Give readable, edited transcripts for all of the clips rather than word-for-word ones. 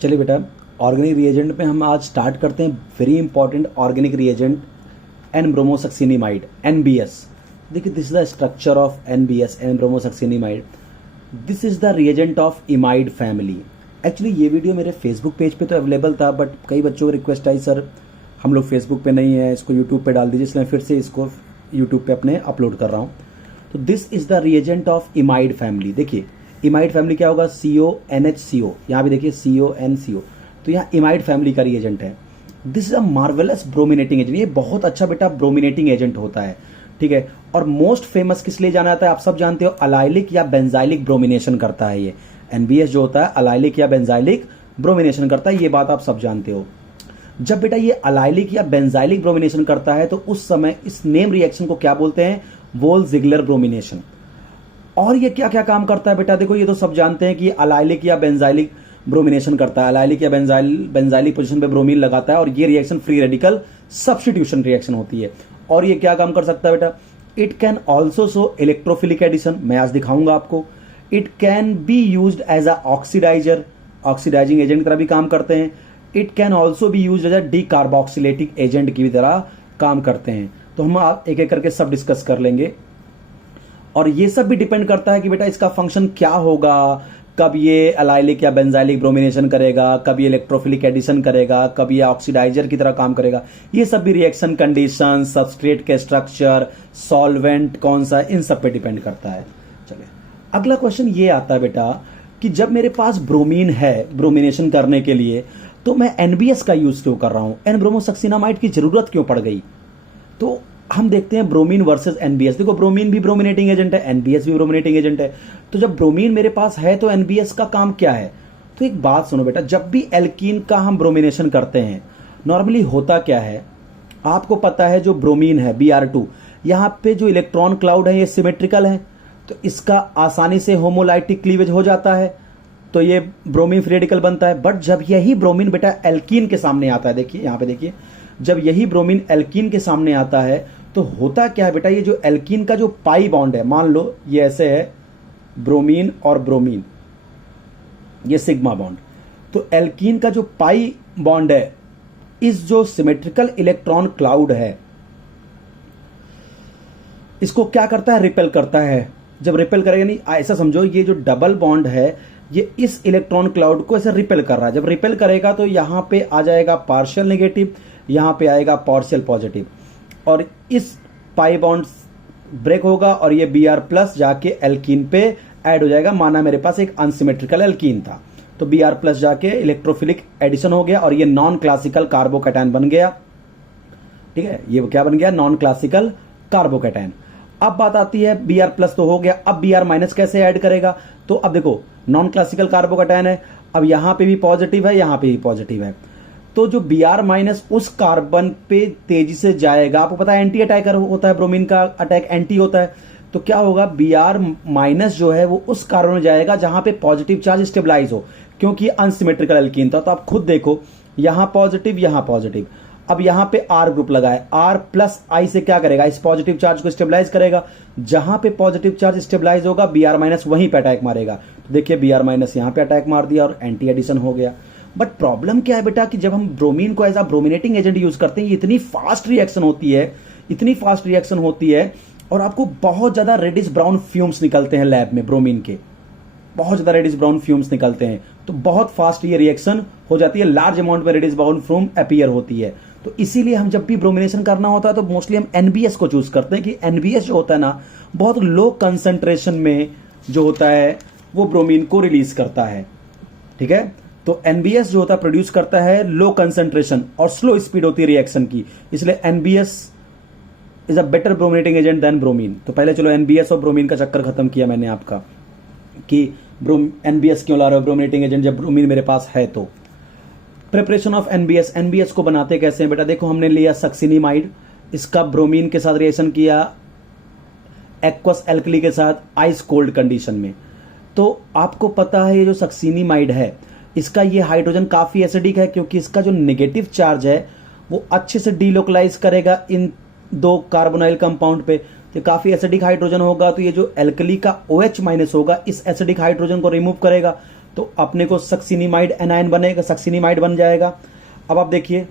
चलिए बेटा, organic reagent में हम आज स्टार्ट करते हैं very important organic reagent N bromosuccinimide NBS। देखिए, this is the structure of NBS N bromosuccinimide. This is the reagent of imide family. Actually ये वीडियो मेरे फेसबुक पेज पे तो अवेलेबल था, बट कई बच्चों को रिक्वेस्ट आई, सर हम लोग फेसबुक पे नहीं है, इसको यूट्यूब पे डाल दीजिए, इसलिए फिर से इसको यूट्यूब पे अपने अपलोड कर रहा हूँ। तो this is the reagent of imide family. देखिए इमाइड फैमिली क्या होगा, CONHCO, यहाँ पे देखिए CONCO, तो यहाँ इमाइड फैमिली का रिएजेंट है। This is a marvellous brominating agent. ये बहुत अच्छा बेटा ब्रोमिनेटिंग एजेंट होता है, ठीक है। और मोस्ट फेमस किस लिए जाना जाता है, आप सब जानते हो, अलाइलिक या बेंजाइलिक ब्रोमिनेशन करता है। ये NBS जो होता है अलाइलिक या बेंजाइलिक ब्रोमिनेशन करता है, ये बात आप सब जानते हो। जब बेटा ये अलाइलिक या बेंजाइलिक ब्रोमिनेशन करता है तो उस समय इस नेम रिएक्शन को क्या बोलते हैं, वोल्फ-ज़िगलर ब्रोमिनेशन। और ये क्या क्या काम करता है बेटा, देखो ये तो सब जानते हैं कि अलाइलिक या बेंजाइलिक ब्रोमिनेशन करता है। अलाइलिक या बेंजाइलिक पोजीशन पे ब्रोमीन लगाता है और ये reaction free radical substitution reaction होती है। और ये क्या काम कर सकता है बेटा, it can also show electrophilic addition, मैं आज दिखाऊंगा आपको। It can be used as a oxidizer, oxidizing agent की तरह भी काम करते हैं। It can also be used as a decarboxylating agent की भी तरह काम करते हैं। तो हम एक एक करके सब डिस्कस कर लेंगे। और ये सब भी डिपेंड करता है कि बेटा इसका फंक्शन क्या होगा, कब ये अलाइलिक या बेंजाइलिक ब्रोमिनेशन करेगा, कब ये इलेक्ट्रोफिलिक एडिशन करेगा, कब ये ऑक्सीडाइजर की तरह काम करेगा। ये सब भी रिएक्शन कंडीशन, सबस्ट्रेट के स्ट्रक्चर, सॉल्वेंट कौन सा, इन सब पे डिपेंड करता है। चलिए अगला क्वेश्चन ये आता है बेटा कि जब मेरे पास ब्रोमीन है ब्रोमिनेशन करने के लिए, तो मैं NBS का यूज क्यों कर रहा हूं, एन ब्रोमोसक्सिनामाइड की जरूरत क्यों पड़ गई। तो हम देखते हैं ब्रोमीन वर्सेस NBS। देखो ब्रोमीन भी ब्रोमिनेटिंग एजेंट है, NBS भी ब्रोमिनेटिंग एजेंट है। तो जब ब्रोमीन मेरे पास है तो NBS का काम क्या है। तो एक बात सुनो बेटा, जब भी एल्कीन का हम ब्रोमिनेशन करते हैं नॉर्मली होता क्या है, आपको पता है जो ब्रोमीन है Br2, यहाँ पे जो इलेक्ट्रॉन क्लाउड है ये सिमेट्रिकल है, तो इसका आसानी से होमोलाइटिक क्लीवेज हो जाता है, तो ये ब्रोमीन फ्री रेडिकल बनता है। बट जब यही ब्रोमीन बेटा एल्कीन के सामने आता है, देखिए यहाँ पे देखिए, जब यही ब्रोमीन एल्कीन के सामने आता है तो होता क्या है बेटा, ये जो एल्कीन का जो पाई बॉन्ड है, मान लो ये ऐसे है ब्रोमीन और ब्रोमीन, ये सिग्मा बॉन्ड, तो एल्कीन का जो पाई बॉन्ड है, इस जो सिमेट्रिकल इलेक्ट्रॉन क्लाउड है इसको क्या करता है, रिपेल करता है। जब रिपेल करेगा, नहीं ऐसा समझो, ये जो डबल बॉन्ड है ये इस इलेक्ट्रॉन क्लाउड को ऐसे रिपेल कर रहा है। जब रिपेल करेगा तो यहां पे आ जाएगा पार्शियल नेगेटिव, यहां पे आएगा पार्शियल पॉजिटिव, और इस पाई बॉन्ड ब्रेक होगा और ये Br+ जाके एल्कीन पे ऐड हो जाएगा। माना मेरे पास एक अनसिमेट्रिकल एल्कीन था, तो Br+ जाके इलेक्ट्रोफिलिक एडिशन हो गया और ये नॉन क्लासिकल कार्बोकैटायन बन गया, ठीक है। ये क्या बन गया, नॉन क्लासिकल कार्बोकैटायन। अब बात आती है Br+ तो हो गया, अब Br- कैसे ऐड करेगा। तो अब देखो नॉन क्लासिकल कार्बोकैटायन है, अब यहां पे भी पॉजिटिव है, यहां पे भी पॉजिटिव है, तो जो Br- उस कार्बन पे तेजी से जाएगा। आपको पता है एंटी अटैकर होता है, ब्रोमीन का अटैक एंटी होता है, तो क्या होगा, Br- जो है वो उस कार्बन में जाएगा जहां पे पॉजिटिव चार्ज स्टेबलाइज हो, क्योंकि अनसिमेट्रिकल एल्कीन था। तो आप खुद देखो, यहां पॉजिटिव यहां पॉजिटिव, अब यहां पे R ग्रुप लगा है, R+I से क्या करेगा, इस पॉजिटिव चार्ज को स्टेबलाइज करेगा। जहां पे पॉजिटिव चार्ज स्टेबलाइज होगा Br- वहीं पे अटैक मारेगा। तो देखिए Br- यहां पे अटैक मार दिया और एंटी एडिशन हो गया। बट प्रॉब्लम क्या है बेटा कि जब हम ब्रोमीन को एज अ ब्रोमिनेटिंग एजेंट यूज करते हैं, इतनी फास्ट रिएक्शन होती है, इतनी फास्ट रिएक्शन होती है, और आपको बहुत ज्यादा रेडिश ब्राउन फ्यूम्स निकलते हैं लैब में, ब्रोमीन के बहुत ज्यादा रेडिश ब्राउन फ्यूम्स निकलते हैं। तो बहुत फास्ट ये रिएक्शन हो जाती है, लार्ज अमाउंट में रेडिश ब्राउन फ्यूम अपीयर होती है। तो इसीलिए हम जब भी ब्रोमिनेशन करना होता है तो मोस्टली हम NBS को चूज करते हैं, कि NBS जो होता है ना, बहुत लो कंसंट्रेशन में जो होता है वो ब्रोमीन को रिलीज करता है, ठीक है। तो NBS जो होता है प्रोड्यूस करता है लो कंसंट्रेशन और स्लो स्पीड होती है रिएक्शन की, इसलिए NBS is a better brominating agent than bromine. तो पहले चलो NBS और ब्रोमीन का चक्कर खत्म किया मैंने आपका, कि NBS क्यों ला रहे हो ब्रोमिनेटिंग एजेंट जब ब्रोमीन मेरे पास है। तो प्रिपरेशन ऑफ NBS को बनाते कैसे हैं बेटा, देखो हमने लिया सक्सिनिमाइड, इसका ब्रोमीन के साथ रिएक्शन किया एक्वस एल्कली के साथ आइस कोल्ड कंडीशन में। तो आपको पता है ये जो सक्सिनिमाइड है, इसका ये हाइड्रोजन काफी एसिडिक है, क्योंकि इसका जो नेगेटिव चार्ज है वो अच्छे से डीलोकलाइज करेगा इन दो कार्बोनाइल कंपाउंड पे। तो काफी एसिडिक हाइड्रोजन होगा, तो ये जो एल्कली का OH- होगा इस एसिडिक हाइड्रोजन को रिमूव करेगा। तो अपने को सक्सिनिमाइड एनायन बनेगा, सक्सिनिमाइड बन जाएगा। अब आप देखिए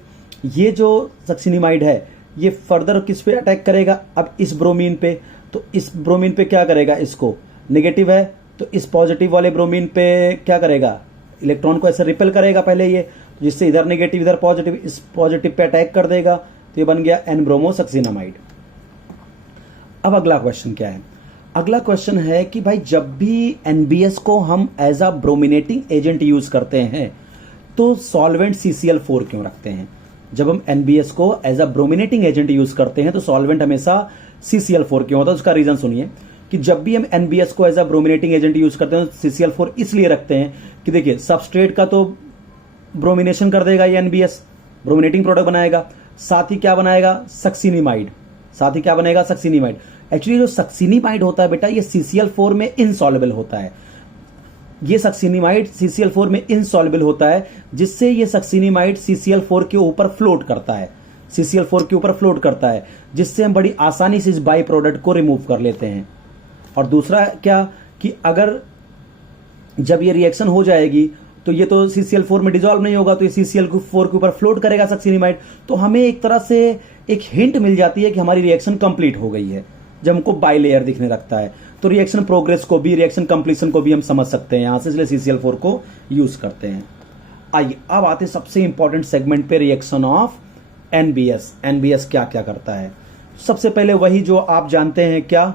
ये जो सक्सिनिमाइड है ये फर्दर किस पे अटैक करेगा, अब इस ब्रोमीन पे, तो इस ब्रोमीन पे क्या करेगा, इसको नेगेटिव है तो इस पॉजिटिव वाले ब्रोमीन पे क्या करेगा, इलेक्ट्रॉन को ऐसे रिपेल करेगा पहले ये, जिससे इधर नेगेटिव इधर पॉजिटिव, इस पॉजिटिव पे अटैक कर देगा, तो ये बन गया एन ब्रोमोसक्सिनामाइड। अब अगला क्वेश्चन क्या है, अगला क्वेश्चन है कि भाई जब भी एनबीएस को हम एज अ ब्रोमिनेटिंग एजेंट यूज करते हैं तो सॉल्वेंट CCl4 क्यों रखते हैं। जब हम एनबीएस को एज अ ब्रोमिनेटिंग एजेंट यूज करते हैं तो सॉल्वेंट हमेशा CCl4 क्यों होता है, उसका रीजन सुनिए कि जब भी हम एनबीएस को एज अ ब्रोमिनेटिंग एजेंट यूज करते हैं तो CCl4 इसलिए रखते हैं कि देखिए सबस्ट्रेट का तो ब्रोमिनेशन कर देगा ये एनबीएस, ब्रोमिनेटिंग प्रोडक्ट बनाएगा, साथ ही क्या बनाएगा, सक्सिनिमाइड, साथ ही क्या बनेगा, सक्सिनिमाइड। एक्चुअली जो सक्सिनिमाइड होता है बेटा ये CCl4 में इनसॉल्युबल होता है, ये सक्सिनिमाइड CCl4 में इनसॉल्युबल होता है, जिससे ये सक्सिनिमाइड CCl4 के ऊपर फ्लोट करता है, CCl4 के ऊपर फ्लोट करता है, जिससे हम बड़ी आसानी से इस बाई प्रोडक्ट को रिमूव कर लेते हैं। और दूसरा क्या कि अगर जब ये रिएक्शन हो जाएगी तो ये तो CCl4 में डिसॉल्व नहीं होगा, तो ये CCl4 के ऊपर फ्लोट करेगा सक्सिनिमाइड, तो हमें एक तरह से एक हिंट मिल जाती है कि हमारी रिएक्शन कंप्लीट हो गई है। जब हमको बाई लेयर दिखने लगता है तो रिएक्शन प्रोग्रेस को भी, रिएक्शन कंप्लीशन को भी हम समझ सकते हैं यहां से, इसलिए CCl4 को यूज करते हैं। आइए अब आते सबसे इंपॉर्टेंट सेगमेंट पे, रिएक्शन ऑफ एनबीएस। एनबीएस क्या क्या करता है, सबसे पहले वही जो आप जानते हैं, क्या,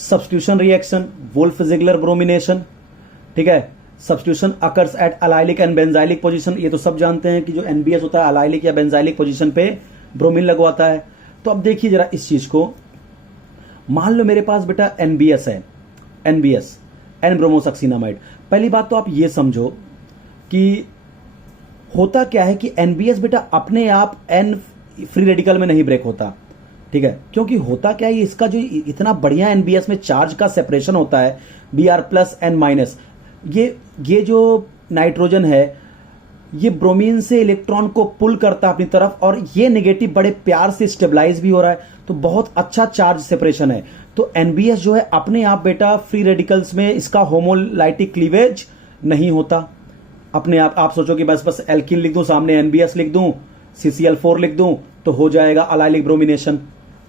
सब्स्टिट्यूशन रिएक्शन, वुल्फ-ज़िगलर ब्रोमिनेशन, ठीक है, substitution occurs at allylic and benzylic position, ये तो सब जानते हैं कि जो एनबीएस होता है अलाइलिक या बेंजाइलिक पोजीशन पे ब्रोमीन लगवाता है। तो अब देखिए जरा इस चीज को, मान लो मेरे पास बेटा एनबीएस है, एनबीएस एन ब्रोमोसक्सिनामाइड। पहली बात तो आप ये समझो कि होता क्या है कि एनबीएस बेटा अपने आप एन फ्री रेडिकल में नहीं ब्रेक होता, ठीक है, क्योंकि होता क्या है इसका जो इतना बढ़िया एनबीएस में चार्ज का सेपरेशन होता है Br+ N-, ये जो नाइट्रोजन है ये ब्रोमीन से इलेक्ट्रॉन को पुल करता है अपनी तरफ, और ये नेगेटिव बड़े प्यार से स्टेबलाइज भी हो रहा है, तो बहुत अच्छा चार्ज सेपरेशन है। तो एनबीएस जो है अपने आप बेटा फ्री रेडिकल्स में इसका होमोलाइटिक क्लीवेज नहीं होता अपने आप सोचो कि बस एल्किन लिख दूं, सामने एनबीएस लिख दूं, CCl4 लिख दूं तो हो जाएगा अलाइलिक ब्रोमिनेशन।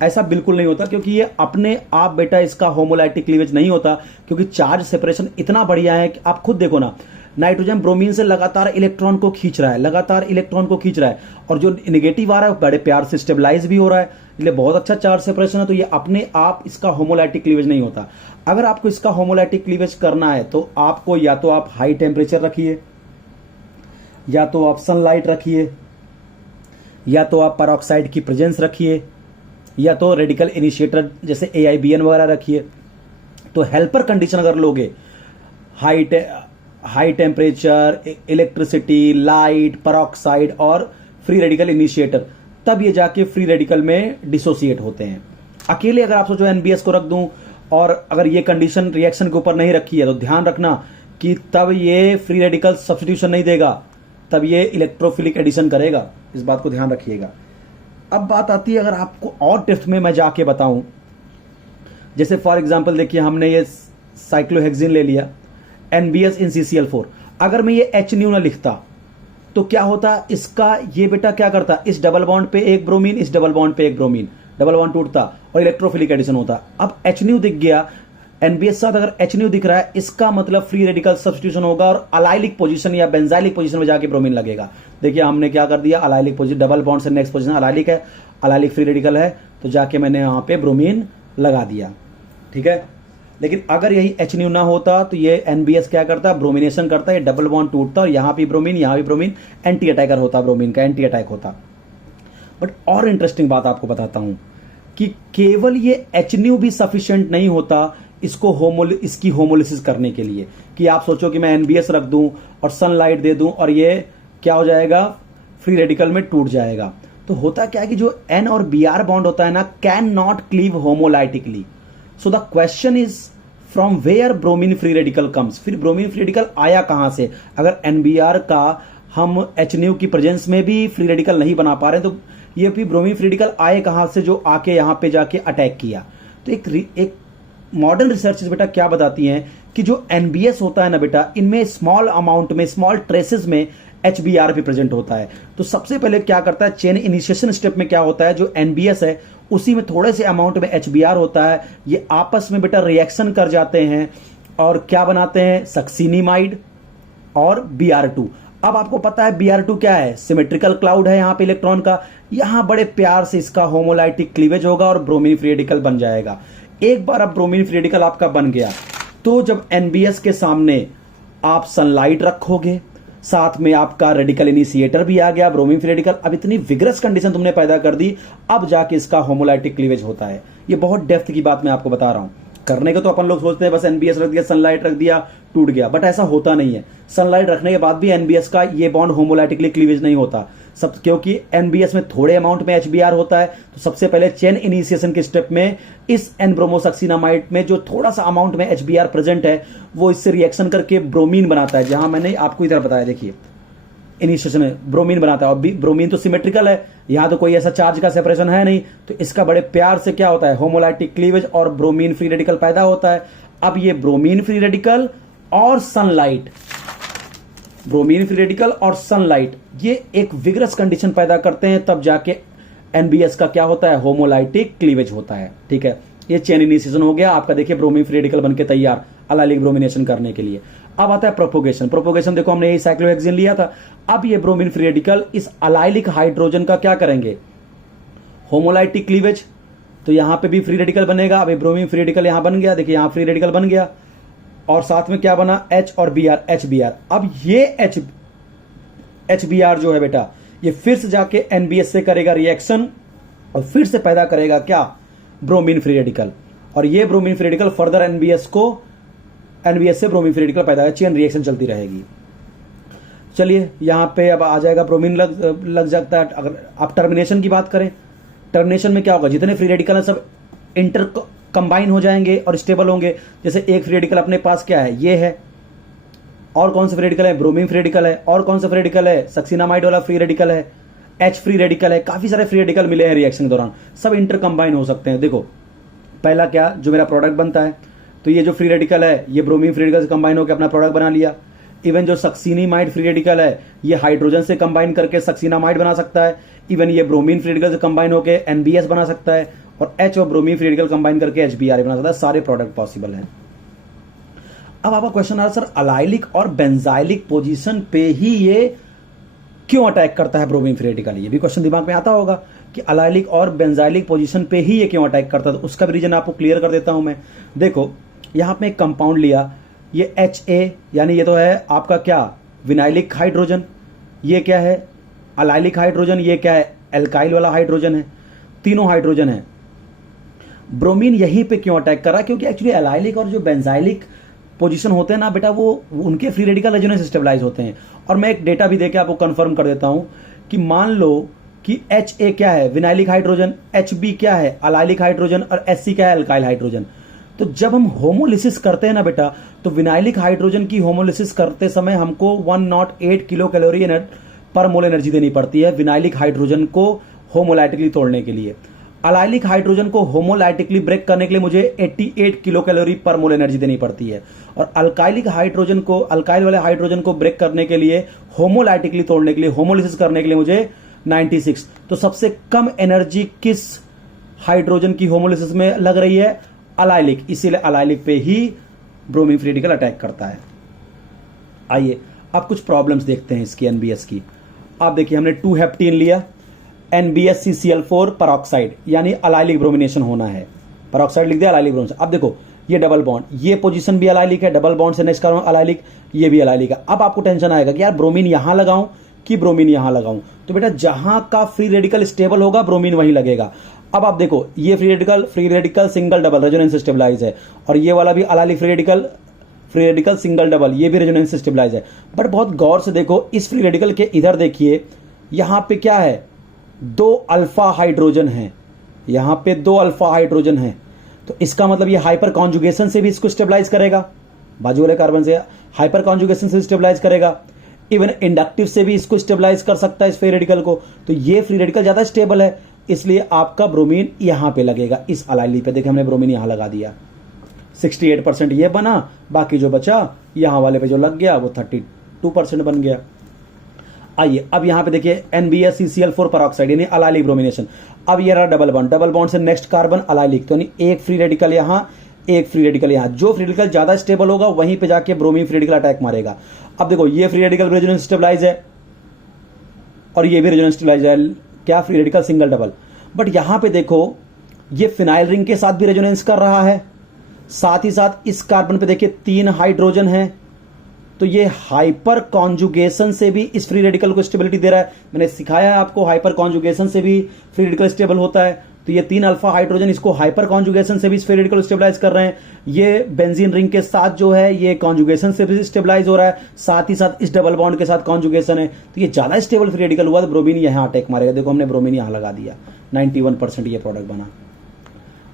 ऐसा बिल्कुल नहीं होता, क्योंकि ये अपने आप बेटा इसका होमोलाइटिक क्लीवेज नहीं होता, क्योंकि चार्ज सेपरेशन इतना बढ़िया है कि आप खुद देखो ना, नाइट्रोजन ब्रोमीन से लगातार इलेक्ट्रॉन को खींच रहा है, लगातार इलेक्ट्रॉन को खींच रहा है, और जो नेगेटिव आ रहा है बड़े प्यार से स्टेबलाइज भी हो रहा है, इसलिए बहुत अच्छा चार्ज सेपरेशन है। तो ये अपने आप इसका होमोलाइटिक क्लीवेज नहीं होता। अगर आपको इसका होमोलाइटिक क्लीवेज करना है तो आपको या तो आप हाई टेम्परेचर रखिए, या तो आप सनलाइट रखिए, या तो आप पेरोक्साइड की प्रेजेंस रखिए, या तो रेडिकल इनिशिएटर जैसे AIBN वगैरह रखिए। तो हेल्पर कंडीशन अगर लोगे, high temperature, electricity, light, peroxide और फ्री रेडिकल इनिशिएटर, तब ये जाके फ्री रेडिकल में डिसोसिएट होते हैं। अकेले अगर आप सोचो एनबीएस को रख दूं और अगर ये कंडीशन रिएक्शन के ऊपर नहीं रखी है तो ध्यान रखना कि तब ये फ्री रेडिकल सब्स्टिट्यूशन नहीं देगा, तब ये इलेक्ट्रोफिलिक एडिशन करेगा, इस बात को ध्यान रखिएगा। अब बात आती है अगर आपको और डेप्थ में मैं जाके बताऊं, जैसे फॉर एग्जांपल देखिए हमने ये साइक्लोहेक्सिन ले लिया, एनबीएस इन CCl4, अगर मैं ये HNu ना लिखता तो क्या होता, इसका ये बेटा क्या करता, इस डबल बॉन्ड पे एक ब्रोमीन, इस डबल बॉन्ड पे एक ब्रोमीन, डबल बॉन्ड टूटता और इलेक्ट्रोफिलिक एडिशन होता। अब HNu दिख गया, एनबीएस साथ अगर HNu दिख रहा है, इसका मतलब फ्री रेडिकल सब्स्टिट्यूशन होगा और अलाइलिक पोजीशन या बेंजाइलिक पोजीशन में जाके ब्रोमीन लगेगा। देखिए हमने क्या कर दिया, अलाइलिक पोजीशन, डबल बॉन्ड से नेक्स्ट पोजीशन अलाइलिक है, अलाइलिक फ्री रेडिकल है, तो जाके मैंने यहां पे ब्रोमीन लगा दिया, ठीक है। लेकिन अगर यही HNu ना होता तो ये एनबीएस क्या करता, ब्रोमिनेशन करता, ये डबल बॉन्ड टूटता और यहां भी ब्रोमीन, यहां भी ब्रोमीन, एंटी अटैकर होता, ब्रोमीन का एंटी अटैक होता। बट और इंटरेस्टिंग बात आपको बताता हूं कि केवल ये HNu भी सफिशिएंट नहीं होता इसको इसकी होमोलिसिस करने के लिए, कि आप सोचो कि मैं एनबीएस रख दूं और सनलाइट दे दूं और ये क्या हो जाएगा, फ्री रेडिकल में टूट जाएगा। तो होता क्या है कि जो N और Br बॉन्ड होता है ना, can not cleave homolytically. So the question is from where bromine free radical comes, फिर ब्रोमीन फ्री रेडिकल आया कहां से। अगर NBr का हम HNu की प्रेजेंस में भी फ्री रेडिकल नहीं बना पा रहे तो ये भी ब्रोमीन फ्री रेडिकल आए कहां से, जो आके यहां पे जाके अटैक किया। तो एक मॉडर्न रिसर्चेस बेटा क्या बताती हैं कि जो एनबीएस होता है ना बेटा, इनमें स्मॉल अमाउंट में, स्मॉल ट्रेसेस में एचबीआर भी प्रेजेंट होता है। तो सबसे पहले क्या करता है, चेन इनिशिएशन स्टेप में क्या होता है, जो एनबीएस है उसी में थोड़े से अमाउंट में एचबीआर होता है। ये आपस में बेटा रिएक्शन कर जाते हैं और क्या बनाते हैं, सक्सिनिमाइड और Br2। अब आपको पता है Br2 क्या है, सिमेट्रिकल क्लाउड है यहां पे इलेक्ट्रॉन का। यहां बड़े प्यार से इसका होमोलाइटिक क्लीवेज होगा और ब्रोमीन फ्री रेडिकल बन जाएगा। एक बार अब ब्रोमीन फ्री रेडिकल आपका बन गया तो जब एनबीएस के सामने आप सनलाइट रखोगे, साथ में आपका रेडिकल इनिशिएटर भी आ गया, ब्रोमीन फ्री रेडिकल। अब इतनी विग्रस कंडीशन तुमने पैदा कर दी, अब जाके इसका होमोलाइटिक क्लीवेज होता है। ये बहुत डेप्थ की बात मैं आपको बता रहा हूं। करने को तो अपन लोग सोचते हैं बस एनबीएस रख दिया, सनलाइट रख दिया, टूट गया, बट ऐसा होता नहीं है। सनलाइट रखने के बाद भी एनबीएस का ये बॉन्ड होमोलाइटिकली क्लीवेज नहीं होता सब, क्योंकि एनबीएस में थोड़े अमाउंट में एचबीआर होता है। तो सबसे पहले चेन इनिशिएशन के स्टेप में इस एन ब्रोमोसक्सिनामाइड में जो थोड़ा सा अमाउंट में एचबीआर प्रेजेंट है, वो इससे रिएक्शन करके ब्रोमीन बनाता है। जहां मैंने आपको इधर बताया, देखिए इनिशिएशन में ब्रोमीन बनाता है। और ब्रोमीन तो सिमेट्रिकल है, यहां तो कोई ऐसा चार्ज का सेपरेशन है नहीं, तो इसका बड़े प्यार से क्या होता है, होमोलाइटिक क्लीवेज और ब्रोमीन फ्री रेडिकल पैदा होता है। अब ये ब्रोमीन फ्री रेडिकल और सनलाइट, ब्रोमीन फ्री रेडिकल और सनलाइट ये एक विग्रस कंडीशन पैदा करते हैं, तब जाके एनबीएस का क्या होता है, होमोलाइटिक क्लीवेज होता है। ठीक है, ये चेन इनिशिएशन हो गया आपका। देखिए ब्रोमीन फ्री रेडिकल बनके तैयार अलाइलिक ब्रोमिनेशन करने के लिए। अब आता है प्रोपोगेशन। प्रोपोगेशन देखो हमने यही साइक्लोहेक्सेन लिया था। अब ये ब्रोमीन फ्री रेडिकल इस अलाइलिक हाइड्रोजन का क्या करेंगे, होमोलाइटिक क्लीवेज। तो यहां पे भी फ्री रेडिकल बनेगा। अब ये ब्रोमीन फ्री रेडिकल यहां बन गया, देखिए यहां फ्री रेडिकल बन गया और साथ में क्या बना, एच और B R, H B R. अब ये एच बी आर जो है बेटा, ये फिर से जाके एनबीएस से करेगा रिएक्शन और फिर से पैदा करेगा क्या, ब्रोमीन फ्री रेडिकल। और ये bromine free radical further NBS से ब्रोमीन फ्री रेडिकल पैदा, चेन रिएक्शन चलती रहेगी। चलिए यहां पे अब आ जाएगा ब्रोमीन लग जाता है। अगर आप टर्मिनेशन की बात करें, टर्मिनेशन में क्या होगा, जितने फ्री रेडिकल हैं सब इंटर कंबाइन हो जाएंगे और स्टेबल होंगे। जैसे एक फ्री रेडिकल अपने पास क्या है, ये है, और कौन सा फ्री रेडिकल है, ब्रोमीन फ्री रेडिकल है, और कौन सा फ्री रेडिकल है, सक्सिनामाइड वाला फ्री रेडिकल है, एच फ्री रेडिकल है। काफी सारे फ्री रेडिकल मिले हैं रिएक्शन के दौरान, सब इंटर कंबाइन हो सकते हैं। देखो पहला क्या, जो मेरा प्रोडक्ट बनता है, तो ये जो फ्री रेडिकल है ये ब्रोमीन फ्री रेडिकल से कंबाइन होकर अपना प्रोडक्ट बना लिया। इवन जो सक्सिनामाइड फ्री रेडिकल है ये हाइड्रोजन से कंबाइन करके सक्सिनामाइड बना सकता है। इवन ये ब्रोमीन फ्री रेडिकल से कंबाइन होकर एनबीएस बना सकता है, और एच और ब्रोमीन फ्री रेडिकल कंबाइन करके एचबीआर बना सकता है। सारे प्रोडक्ट पॉसिबल हैं। अब आपका क्वेश्चन आ रहा सर, अलाइलिक और बेंजाइलिक पोजीशन पे ही ये क्यों अटैक करता है ब्रोमीन फ्री रेडिकल। ये भी क्वेश्चन दिमाग में आता होगा कि अलाइलिक और बेंजाइलिक पोजीशन पे ही ये क्यों अटैक करता है। तो उसका भी रीजन आपको क्लियर कर देता हूं मैं। देखो यहां पे एक कंपाउंड लिया, ये HA, यानी ये तो है आपका क्या, विनाइलिक हाइड्रोजन। ये क्या है, अलाइलिक हाइड्रोजन। ये क्या है, एल्काइल वाला हाइड्रोजन है। तीनों हाइड्रोजन है। ब्रोमीन यहीं पे क्यों अटैक कर रहा है, क्योंकि एक्चुअली अलाइलिक और जो बेंजाइलिक पोजीशन होते हैं ना बेटा, वो उनके फ्री रेडिकल रेजोनेंस स्टेबलाइज होते हैं। और मैं एक डेटा भी देके आपको कंफर्म कर देता हूं कि मान लो कि HA क्या है, विनाइलिक हाइड्रोजन, HB क्या है, अलाइलिक हाइड्रोजन, और HC क्या है, एल्काइल हाइड्रोजन। तो जब हम होमोलिसिस करते हैं ना बेटा, तो विनाइलिक हाइड्रोजन की होमोलिसिस करते समय हमको 108 किलो कैलोरी पर मोल एनर्जी देनी पड़ती है विनाइलिक हाइड्रोजन को होमोलाइटिकली तोड़ने के लिए। अलाइलिक हाइड्रोजन को होमोलाइटिकली ब्रेक करने के लिए मुझे 88 किलो कैलोरी पर मोल एनर्जी देनी पड़ती है। और अल्काइलिक हाइड्रोजन को, अल्काइल वाले हाइड्रोजन को ब्रेक करने के लिए, होमोलाइटिकली तोड़ने के लिए, होमोलिसिस करने के लिए मुझे 96। तो सबसे कम एनर्जी किस हाइड्रोजन की होमोलिसिस में लग रही है, अलाइलिक। इसीलिए अलाइलिक पे ही ब्रोमीन फ्री रेडिकल अटैक करता है। आइए अब कुछ प्रॉब्लम्स देखते हैं इसकी, एनबीएस की। आप देखिए हमने 2 हेप्टेन लिया, NbSCCl4 परऑक्साइड, यानी अलाइलिक ब्रोमिनेशन होना है। परऑक्साइड लिख दिया, अलाइलिक ब्रोमिनेशन। अब देखो ये डबल बॉन्ड, ये पोजीशन भी अलाइलिक है, डबल बॉन्ड से नेक्स्ट करूंगा अलाइलिक, ये भी अलाइलिक है। अब आपको टेंशन आएगा कि यार ब्रोमीन यहां लगाऊं कि ब्रोमीन यहां लगाऊं। तो बेटा जहां का फ्री रेडिकल स्टेबल होगा ब्रोमीन वहीं लगेगा। अब आप देखो ये free radical single double resonance stabilize है, और ये वाला भी allylic free radical single double, ये भी रेजोनेंस स्टेबलाइज है। बट बहुत गौर से देखो इस फ्री रेडिकल के इधर देखिए, यहां पे क्या है, 2 अल्फा हाइड्रोजन है, यहां पे 2 अल्फा हाइड्रोजन है। तो इसका मतलब ये हाइपर कॉन्जुगेशन से भी इसको स्टेबलाइज करेगा, बाजू वाले कार्बन से हाइपर कॉन्जुगेशन से स्टेबलाइज करेगा। इवन इंडक्टिव से भी इसको स्टेबलाइज कर सकता है इस फ्री रेडिकल को। तो ये फ्री रेडिकल ज्यादा स्टेबल है, इसलिए आपका ब्रोमीन यहां पे लगेगा, इस अलाइली पे। देखिए हमने ब्रोमीन यहां लगा दिया, 68% ये बना, बाकी जो बचा यहाँ वाले पे जो लग गया वो 32% बन गया। आइए अब यहाँ पे देखिए NbSCCl4 पेरोक्साइड यानी अलाइलिक ब्रोमिनेशन। अब ये रहा डबल बॉन्ड, डबल बॉन्ड से नेक्स्ट कार्बन अलाइलिक, तो यानी एक फ्री रेडिकल यहाँ, एक फ्री रेडिकल यहाँ। जो फ्री रेडिकल ज्यादा स्टेबल होगा वहीं पे जाके ब्रोमीन फ्री रेडिकल अटैक मारेगा। अब देखो ये फ्री रेडिकल रेजोनेंस स्टेबलाइज है और ये भी रेजोनेंस स्टेबलाइज है, क्या free radical single double. But यहां पे देखो ये फिनाइल रिंग के साथ भी रेजोनेंस कर रहा है, साथ ही साथ इस कार्बन पे देखिए 3 हाइड्रोजन है, तो ये हाइपर कॉन्जुगेशन से भी इस फ्री रेडिकल को स्टेबिलिटी दे रहा है। मैंने सिखाया है आपको हाइपर कॉन्जुगेशन से भी फ्री रेडिकल स्टेबल होता है, तो ये 3 अल्फा हाइड्रोजन इसको हाइपर कॉन्जुगेशन से भी इस फ्री रेडिकल स्टेबलाइज कर रहे हैं। ये बेंजीन रिंग के साथ जो है ये कॉन्जुगेशन से भी स्टेबलाइज हो रहा है, साथ ही साथ इस डबल बॉन्ड के साथ कॉन्जुगेशन है, तो ये ज्यादा स्टेबल फ्री रेडिकल हुआ तो ब्रोमीन यहां अटैक मारेगा। देखो हमने ब्रोमीन यहां लगा दिया, 91% ये प्रोडक्ट बना।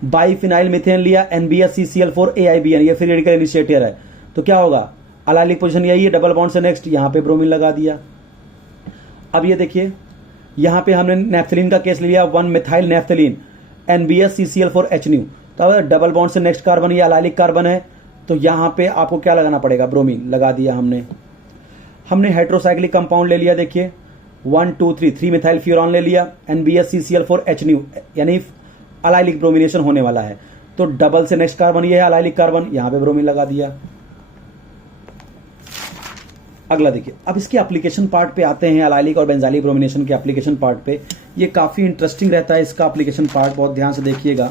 बाईफिनाइल मिथेन लिया NbSCCl4 AIBN, ये फ्री रेडिकल इनिशिएटर है, तो क्या होगा अलाइलिक पोजीशन यही है, डबल बॉन्ड से नेक्स्ट यहां पे ब्रोमीन लगा दिया। अब ये देखिए यहां पे हमने नेफ्थलीन का केस लिया, 1 मिथाइल नेफ्थलीन NbSCCl4 HNU, तो डबल बॉन्ड से नेक्स्ट कार्बन ये अलाइलिक कार्बन है, तो यहां पे आपको क्या लगाना पड़ेगा, ब्रोमीन लगा दिया हमने हेट्रोसाइक्लिक कंपाउंड ले लिया, देखिए 1 2 3 मिथाइल फ्यूरॉन ले लिया, NbSCCl4 HNU यानी अलाइलिक ब्रोमिनेशन होने वाला है, तो डबल से नेक्स्ट कार्बन ये है अलाइलिक कार्बन, यहां पे ब्रोमीन लगा दिया। अगला देखिए, अब इसके एप्लीकेशन पार्ट पे आते हैं, अलाइलिक और बेंजाइलिक ब्रोमिनेशन के एप्लीकेशन पार्ट पे। ये काफी इंटरेस्टिंग रहता है इसका एप्लीकेशन पार्ट, बहुत ध्यान से देखिएगा।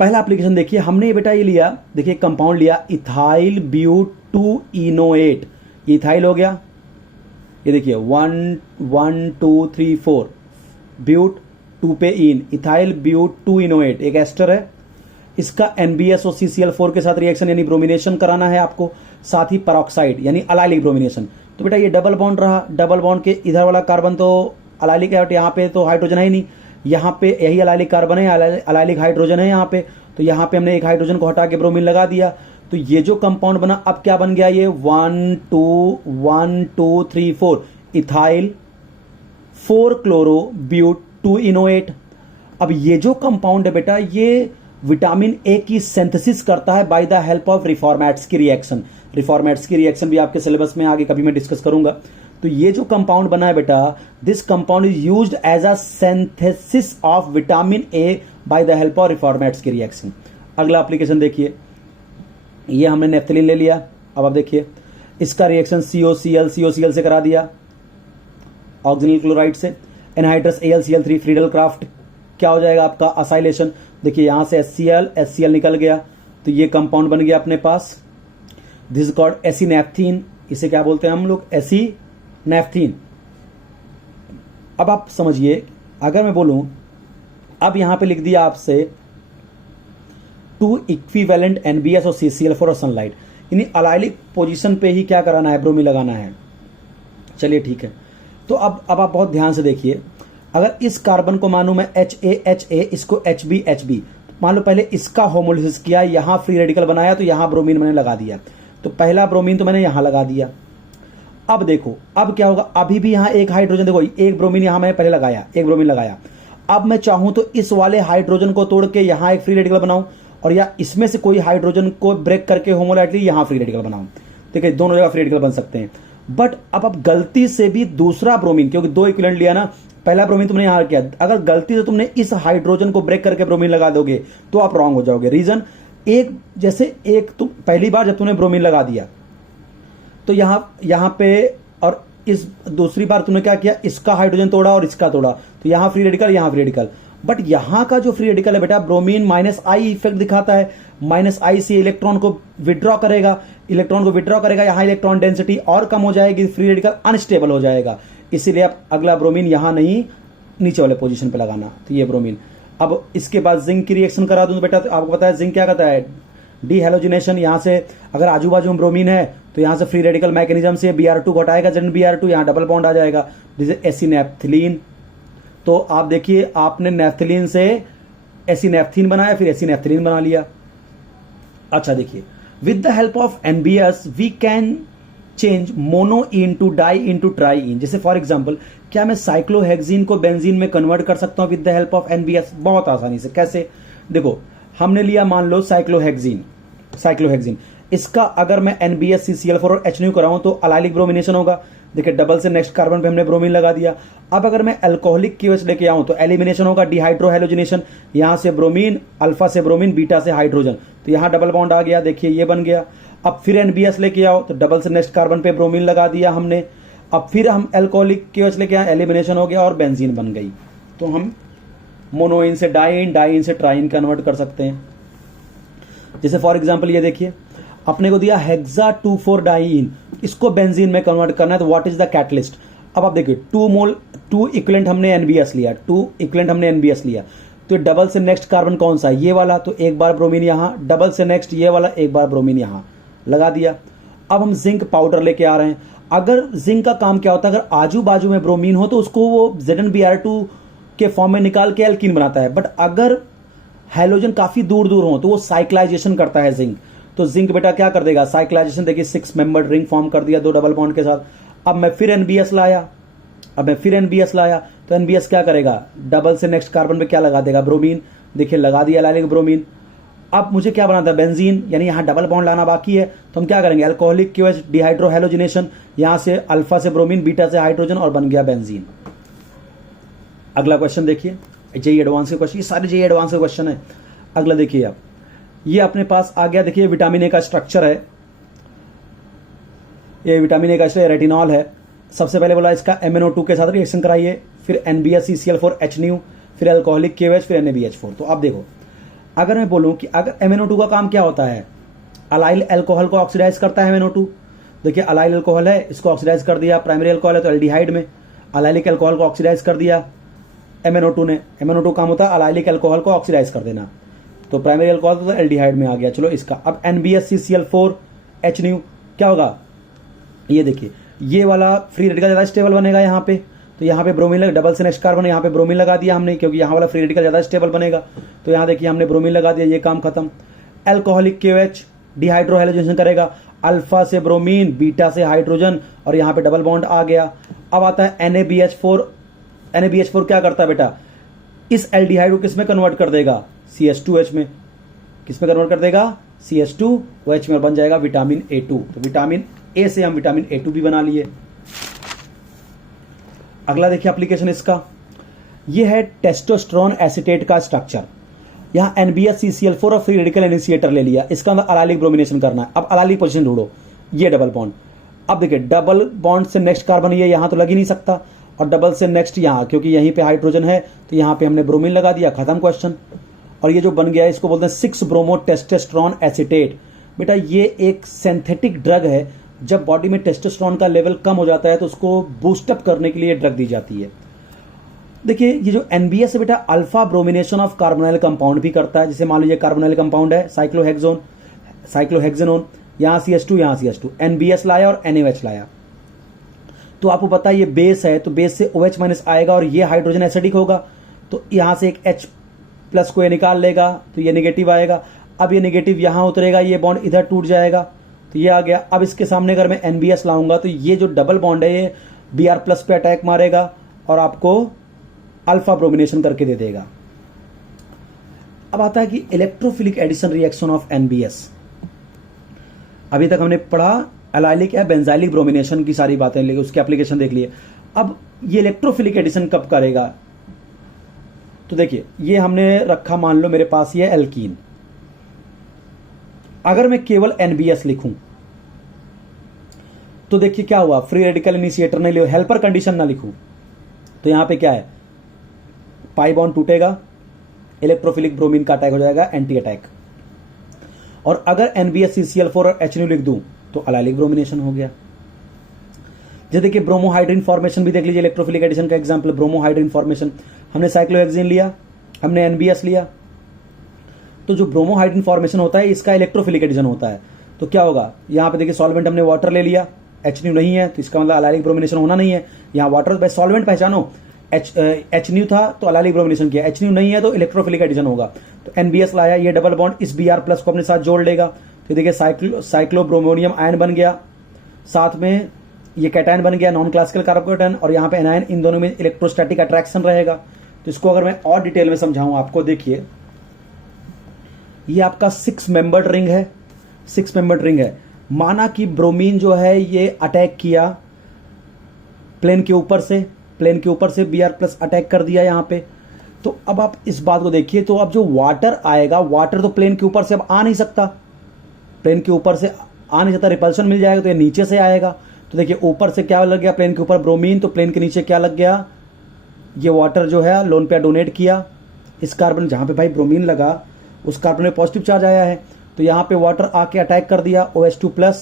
पहला एप्लीकेशन देखिए, हमने ये बेटा ये लिया, देखिए कंपाउंड लिया इथाइल ब्यूट 2 इनोएट, इथाइल हो गया, ये देखिए 1 1 2 3 4 ब्यूट 2 पे इन, इथाइल ब्यूट 2 इनोएट एक एस्टर है, इसका NbS और CCl4 के साथ रिएक्शन यानी ब्रोमिनेशन कराना है आपको, साथ ही पेरोक्साइड यानी अलाइलिक ब्रोमिनेशन। तो बेटा ये डबल बॉन्ड रहा, डबल बॉन्ड के इधर वाला कार्बन तो अलाइलिक है, यहाँ पे तो हाइड्रोजन है ही नहीं, यहाँ पे यही अलाइलिक कार्बन है, अलाइलिक हाइड्रोजन है यहाँ पे, तो यहाँ पे हमने एक हाइड्रोजन को हटा के ब्रोमीन लगा दिया, तो ये जो कंपाउंड बना अब क्या बन गया, ये 1 2 3 4 इथाइल 4 क्लोरो ब्यूट 2 इनोएट। अब ये जो कंपाउंड है बेटा ये विटामिन ए की सिंथेसिस करता है bye the help of Reformatsky की रिएक्शन। रिफॉर्मेट्स की रिएक्शन भी आपके सिलेबस में आगे कभी मैं डिस्कस करूंगा। तो ये जो कंपाउंड बना है बेटा, this compound is used as a synthesis of vitamin A by the help of Reformatsky की रिएक्शन। अगला एप्लीकेशन देखिए, ये हमने नेफ्थलीन ले लिया, अब आप देखिए इसका रिएक्शन COCl से करा दिया ऑक्सीजन क्लोराइड से, एनहाइड्रस AlCl3 फ्रीडल क्राफ्ट क्या हो जाएगा आपका असाइलेशन। देखिए यहां से HCl निकल गया, तो ये कंपाउंड बन गया अपने पास, दिस इज कॉल्ड एसिनेफ्थीन, इसे क्या बोलते हैं हम लोग, एसिनेफ्थीन। अब आप समझिए, अगर मैं बोलूं अब यहां पे लिख दिया आपसे 2 इक्विवेलेंट NbS और CCl4 और सनलाइट, यानी अलाइलिक पोजीशन पे ही क्या कराना है, ब्रोमीन लगाना है। चलिए ठीक है, तो अब आप बहुत ध्यान से देखिए, अगर इस कार्बन को मानूं मैं HA इसको HB, मान लो पहले इसका होमोलिसिस किया, यहां फ्री रेडिकल बनाया, तो यहां ब्रोमीन मैंने लगा दिया, तो पहला ब्रोमीन तो मैंने यहां लगा दिया। अब देखो अब क्या होगा, अभी भी यहां एक हाइड्रोजन, देखो एक ब्रोमीन यहां मैंने पहले लगाया, एक ब्रोमीन लगाया, अब मैं चाहूं तो इस वाले हाइड्रोजन को तोड़ के यहां एक फ्री रेडिकल बनाऊं, और या इसमें से कोई हाइड्रोजन को ब्रेक करके होमोलाइटली यहां फ्री रेडिकल बनाऊं, ठीक है, दोनों जगह फ्री रेडिकल बन सकते हैं। बट अब आप गलती से भी दूसरा ब्रोमीन, क्योंकि 2 इक्विवेलेंट लिया ना, पहला ब्रोमीन तुमने यहां किया, अगर गलती से तुमने इस हाइड्रोजन को ब्रेक करके ब्रोमीन लगा दोगे तो आप रॉन्ग हो जाओगे। रीजन, एक जैसे एक तुम पहली बार जब तुमने ब्रोमीन लगा दिया तो यहां पे, और इस दूसरी बार तुमने क्या किया, इसका हाइड्रोजन तोड़ा और इसका तोड़ा, तो यहां फ्री रेडिकल, यहां फ्री रेडिकल। बट यहां का जो फ्री रेडिकल है बेटा, ब्रोमीन -I इफेक्ट दिखाता है, -I से इलेक्ट्रॉन को विड्रॉ करेगा, यहां इलेक्ट्रॉन डेंसिटी और कम हो जाएगी, फ्री रेडिकल अनस्टेबल हो जाएगा, इसीलिए आप अगला ब्रोमीन यहां नहीं, नीचे वाले पोजीशन पे लगाना। तो ये ब्रोमीन, अब इसके बाद जिंक की रिएक्शन करा दूं तो बेटा, तो आपको पता है जिंक क्या करता है, डीहेलोजिनेशन। यहां से अगर आजू बाजू में ब्रोमीन है तो यहां से फ्री रेडिकल मैकेनिज्म से Br2 घटाएगा, ZnBr2, यहां डबल बॉन्ड आ जाएगा, जैसे एसिनेफ्थिलीन। तो आप देखिए, आपने नेफ्थलीन से एसिनेफ्थीन बनाया, फिर एसिनेफ्थिलीन बना लिया। अच्छा देखिए, with the help of NbS we can change mono into di into tri. जैसे फॉर एग्जांपल, क्या मैं साइक्लोहेक्सीन को बेंजीन में कन्वर्ट कर सकता हूं with the help of NbS? बहुत आसानी से। कैसे? देखो, हमने लिया मान लो साइक्लोहेक्सिन, इसका अगर मैं NbSCCl4 और HNU कराऊं तो अलाइलिक ब्रोमिनेशन होगा। देखिए डबल से नेक्स्ट कार्बन पे हमने ब्रोमीन लगा दिया। अब अगर मैं अल्कोहलिक KOH लेके आऊं तो एलिमिनेशन होगा, डिहाइड्रोहेलोजिनेशन, यहां से ब्रोमीन, अल्फा से ब्रोमीन, बीटा से हाइड्रोजन, तो यहां डबल बॉन्ड आ गया, देखिए ये बन गया। अब फिर NbS लेके आओ तो डबल से नेक्स्ट कार्बन पे ब्रोमीन लगा दिया हमने। अब फिर हम अल्कोहलिक KOH लेके आए, एलिमिनेशन हो गया और बेंजीन बन गई। तो हम मोनोइन से डाइन, डाइन से ट्राइन कन्वर्ट कर सकते हैं। जैसे फॉर एग्जांपल ये देखिए अपने को दिया हेक्सा 2,4 डाइन, इसको बेंजीन में कन्वर्ट करना है, तो व्हाट इज द कैटलिस्ट। अब आप देखिए 2 इक्विवेलेंट हमने NbS लिया, तो डबल से नेक्स्ट कार्बन कौन सा है, ये वाला, तो एक बार ब्रोमीन यहां, डबल से नेक्स्ट ये वाला, एक बार ब्रोमीन यहां लगा दिया। अब हम जिंक पाउडर लेके आ रहे हैं। अगर जिंक का काम क्या होता है, अगर आजू बाजू में ब्रोमीन हो तो उसको वो ZnBr2 के फॉर्म में निकाल के एल्कीन बनाता है, बट अगर हाइड्रोजन काफी दूर दूर हो तो वो साइक्लाइजेशन करता है जिंक। तो जिंक बेटा क्या कर देगा, साइक्लाइजेशन, देखिए 6 मेंबर्ड रिंग फॉर्म कर दिया 2 डबल बॉन्ड के साथ। अब मैं फिर NbS लाया, तो NbS क्या करेगा, डबल से नेक्स्ट कार्बन पे क्या लगा देगा, ब्रोमीन, देखिए लगा दिया अलाइलिक ब्रोमीन। अब मुझे क्या बनाना है, बेंजीन, यानी यहां डबल बॉन्ड लाना बाकी है, तो हम क्या करेंगे, अल्कोहलिक KOH, डिहाइड्रोहेलोजिनेशन, यहां से अल्फा से ब्रोमीन, बीटा से हाइड्रोजन, और बन गया बेंजीन। अगला क्वेश्चन देखिए, जेईई एडवांस के क्वेश्चन, ये सारे जेईई एडवांस के क्वेश्चन है। अगला देखिए आप, ये अपने पास आ गया, देखिए विटामिन ए का स्ट्रक्चर है, ये विटामिन ए का स्ट्रक्चर रेटिनॉल है। सबसे पहले बोला इसका MnO2 के साथ रिएक्शन कराइए, फिर NbSCCl4 HNU, फिर अल्कोहलिक KOH, फिर NaBH4। तो अब देखो अगर मैं बोलूं कि अगर MnO2 का काम क्या होता है, अलाइल अल्कोहल को ऑक्सीडाइज करता है MnO2। देखिए अलाइल अल्कोहल है, इसको ऑक्सीडाइज कर दिया, प्राइमरी अल्कोहल है तो एल्डिहाइड में, अलाइलिक अल्कोहल को ऑक्सीडाइज कर दिया MnO2 ने। MnO2 काम होता है अलाइलिक अल्कोहल को ऑक्सीडाइज कर देना, तो प्राइमरी अल्कोहल तो एल्डिहाइड में आ गया। चलो इसका अब NbSCCl4 HNU क्या होगा, ये देखिए ये वाला फ्री रेडिकल ज्यादा स्टेबल बनेगा यहाँ पे, तो यहाँ पे ब्रोमीन लगा, डबल से नेक्स्ट कार्बन, यहाँ पे ब्रोमीन लगा दिया हमने, क्योंकि यहाँ वाला फ्री रेडिकल ज्यादा स्टेबल बनेगा, तो यहाँ देखिए हमने ब्रोमीन लगा दिया, ये काम खत्म। अल्कोहलिक KOH डिहाइड्रोहेलोजिनेशन करेगा, अल्फा से ब्रोमीन, बीटा से हाइड्रोजन, और यहाँ पे डबल बॉन्ड आ गया। अब आता है NaBH4। NaBH4 क्या करता है बेटा, इस एल्डिहाइड को किस में कन्वर्ट कर देगा, CH2H में। किस में कन्वर्ट कर देगा, CH2OH में, बन जाएगा विटामिन A2। तो विटामिन ए से हम विटामिन A2 भी बना लिए। अगला देखिए एप्लीकेशन इसका, यह है टेस्टोस्टेरोन एसीटेट का स्ट्रक्चर। यहां NbSCCl4 और फ्री रेडिकल इनिशिएटर ले लिया, इसका अंदर अलाइलिक ब्रोमिनेशन करना है। अब अलाइलिक पोजीशन ढूंढो, ये डबल बॉन्ड। अब देखिए डबल बॉन्ड से नेक्स्ट कार्बन ये यहां तो लग ही नहीं सकता, और डबल से नेक्स्ट यहां, क्योंकि यहीं पे हाइड्रोजन है तो यहां पे हमने ब्रोमीन लगा दिया, खत्म क्वेश्चन। और ये जो बन गया है इसको बोलते हैं 6 ब्रोमो टेस्टोस्टेरोन एसीटेट। बेटा ये एक सिंथेटिक ड्रग है, जब बॉडी में टेस्टोस्टेरोन का लेवल कम हो जाता है तो उसको बूस्टअप करने के लिए ड्रग दी जाती है। देखिए ये जो NbS है बेटा alpha bromination of carbonyl compound भी करता है। जैसे मान लीजिए कार्बोनाइल कंपाउंड है साइक्लोहेक्सेनोन, यहां CH2 यहां CH2, NbS लाया और NaOH लाया, तो आपको पता है ये बेस है, तो बेस से OH- आएगा और ये हाइड्रोजन एसिडिक होगा, तो यहां से एक H+ को ये निकाल लेगा, तो ये नेगेटिव आएगा। अब ये नेगेटिव यहां उतरेगा, ये बॉन्ड इधर टूट जाएगा, तो ये आ गया। अब इसके सामने अगर मैं NbS लाऊंगा तो ये जो डबल बॉन्ड है ये Br+ पे अटैक मारेगा और आपको अल्फा ब्रोमिनेशन करके दे देगा। अब आता है कि electrophilic addition reaction of NbS। अभी तक हमने पढ़ा अलाइलिक या बेंजाइलिक ब्रोमिनेशन की सारी बातें, लेकिन उसके एप्लीकेशन देख लिए। अब ये इलेक्ट्रोफिलिक एडिशन कब करेगा, तो देखिए ये हमने रखा, मान लो मेरे पास ये एल्कीन, अगर मैं केवल NbS लिखूं तो देखिए क्या हुआ, फ्री रेडिकल इनिशिएटर नहीं लिखो, हेल्पर कंडीशन ना लिखूं, तो यहां पे क्या है, पाई बॉन्ड टूटेगा, इलेक्ट्रोफिलिक ब्रोमीन का अटैक हो जाएगा, एंटी अटैक। और अगर NbSCCl4 और HNU लिख दूं तो अलाइलिक ब्रोमिनेशन हो गया। जैसे देखिए ब्रोमोहाइड्रिन फॉर्मेशन भी देख लीजिए, इलेक्ट्रोफिलिक एडिशन का एग्जांपल ब्रोमोहाइड्रिन फॉर्मेशन। हमने साइक्लोहेक्सिन लिया, हमने NbS लिया, तो जो ब्रोमोहाइड्रिन फॉर्मेशन होता है इसका इलेक्ट्रोफिलिक एडिशन होता है। तो क्या होगा, यहां पे देखिए सॉल्वेंट हमने वाटर ले लिया, HNU नहीं है तो इसका मतलब अलाइलिक ब्रोमिनेशन होना नहीं है। यहां वाटर बाय सॉल्वेंट पहचानो, HNU था तो अलाइलिक ब्रोमिनेशन किया, HNU नहीं है तो इलेक्ट्रोफिलिक एडिशन होगा। तो NbS लाया, ये डबल बॉन्ड इस Br+ को अपने साथ जोड़ लेगा, तो देखिए साइक्लोब्रोमोनियम आयन बन गया, साथ में ये कैटायन बन गया नॉन क्लासिकल कार्बोकेटायन, और यहाँ पे एनायन, इन दोनों में इलेक्ट्रोस्टैटिक अट्रैक्शन रहेगा। तो इसको अगर मैं और डिटेल में समझाऊं आपको, देखिए ये आपका 6 मेंबर्ड रिंग है, 6 मेंबर्ड रिंग है। माना कि ब्रोमीन जो है ये अटैक किया प्लेन के ऊपर से, प्लेन के ऊपर से Br+ अटैक कर दिया यहाँ पे। तो अब आप इस बात को देखिए, तो अब जो वाटर आएगा, वाटर तो प्लेन के ऊपर से अब आ नहीं सकता, प्लेन के ऊपर से आ नहीं सकता, रिपल्शन मिल जाएगा, तो ये नीचे से आएगा। तो देखिए ऊपर से क्या लग गया, प्लेन के ऊपर ब्रोमीन, तो प्लेन के नीचे क्या लग गया, ये वाटर जो है लोन पेयर डोनेट किया। इस कार्बन जहाँ पे भाई ब्रोमीन लगा उस कार्बन में पॉजिटिव चार्ज आया है, तो यहाँ पे वाटर आके अटैक कर दिया OH2+।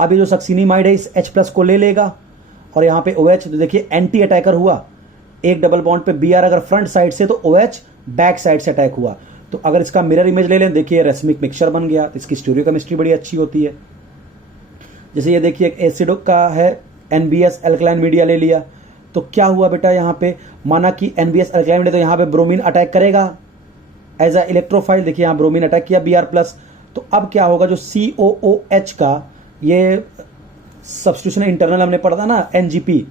अब ये जो सक्सिनिमाइड है इस H+ को ले लेगा और यहाँ पे OH, तो देखिए एंटी अटैकर हुआ। एक डबल बॉन्ड पे Br अगर फ्रंट साइड से, तो OH बैक साइड से अटैक हुआ। तो अगर इसका मिरर इमेज ले लें, देखिए रेसमिक मिक्सचर बन गया, तो इसकी स्टीरियोकेमिस्ट्री बड़ी अच्छी होती है। जैसे ये देखिए एक एसिड का है NBS अल्कलाइन मीडिया ले लिया, तो क्या हुआ बेटा, यहाँ पे माना कि NBS अल्कलाइन मीडिया, तो यहाँ पे ब्रोमीन अटैक करेगा एज अ इलेक्ट्रोफाइल। देखिए यहाँ ब्रोमीन अटैक किया Br+, तो अब क्या होगा, जो COOH का ये सब्स्टिट्यूशन इंटरनल हमने पढ़ा था ना, NGP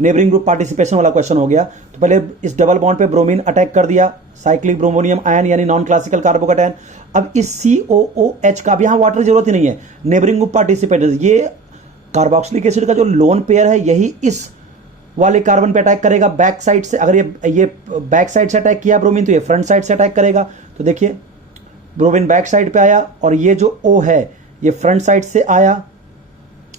नेबरिंग ग्रुप पार्टिसिपेशन वाला क्वेश्चन हो गया। तो पहले इस डबल बॉन्ड पे ब्रोमीन अटैक कर दिया, साइक्लिक ब्रोमोनियम आयन यानी नॉन क्लासिकल कार्बोकैटायन। अब इस COOH का भी यहाँ वाटर जरूरत ही नहीं है, नेबरिंग ग्रुप पार्टिसिपेटर्स, ये कार्बोक्सिलिक एसिड का जो लोन पेयर है यही इस वाले कार्बन पे अटैक करेगा बैक साइड से। अगर ये बैक साइड से अटैक किया ब्रोमीन, तो ये फ्रंट साइड से अटैक करेगा। तो देखिए ब्रोमीन बैक साइड पे आया और ये जो O है ये फ्रंट साइड से आया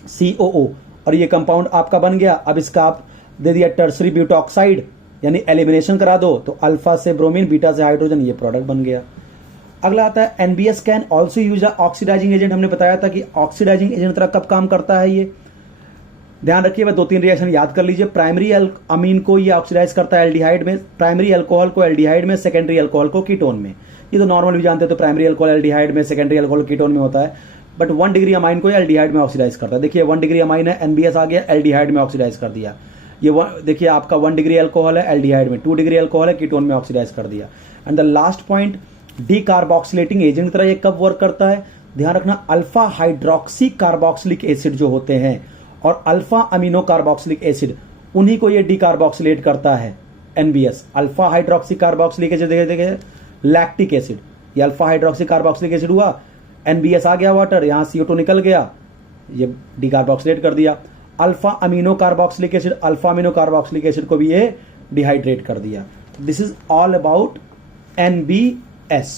COO, और ये कंपाउंड आपका बन गया। अब इसका आप दे दिया टर्सरी ब्यूटॉक्साइड, यानी एलिमिनेशन करा दो, तो अल्फा से ब्रोमीन, बीटा से हाइड्रोजन, ये प्रोडक्ट बन गया। अगला आता है NBS can also use oxidising agent. हमने बताया था कि ऑक्सीडाइजिंग एजेंट तरह कब काम करता है, ये ध्यान रखिए, वह 2-3 रिएक्शन याद कर लीजिए। प्राइमरी अमीन को ये ऑक्सीडाइज करता है एल्डिहाइड में, प्राइमरी अल्कोहल को एल्डिहाइड में, सेकेंडरी अल्कोहल को कीटोन में। ये तो नॉर्मल भी जानते हैं, तो प्राइमरी अल्कोहल एल्डिहाइड में, सेकेंडरी अल्कोहल कीटोन में होता है, बट 1 डिग्री अमाइन को एल्डिहाइड में ऑक्सीडाइज करता है। देखिए 1 डिग्री अमाइन है, NBS आ गया, एल्डिहाइड में ऑक्सीडाइज कर दिया। ये देखिए आपका 1 डिग्री अल्कोहल है, एल्डिहाइड में, 2 डिग्री अल्कोहल है, कीटोन में ऑक्सीडाइज कर दिया। And the last point, decarboxylating agent की तरह ये कब वर्क करता है, ध्यान रखना, अल्फा हाइड्रोक्सी कार्बोक्सिलिक एसिड जो होते हैं और अल्फा अमीनो कार्बोक्सिलिक एसिड, उन्हीं को ये डीकार्बोक्सिलेट करता है NBS। Alpha hydroxy carboxylic acid देखिए लैक्टिक एसिड, ये अल्फा हाइड्रोक्सी कार्बोक्सिलिक एसिड हुआ, NBS आ गया वाटर, यहां CO2 निकल गया, ये डीकार्बोक्सिलेट कर दिया। Alpha amino carboxylic acid, alpha amino carboxylic acid को भी ये डिहाइड्रेट कर दिया। This is all about NBS।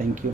Thank you.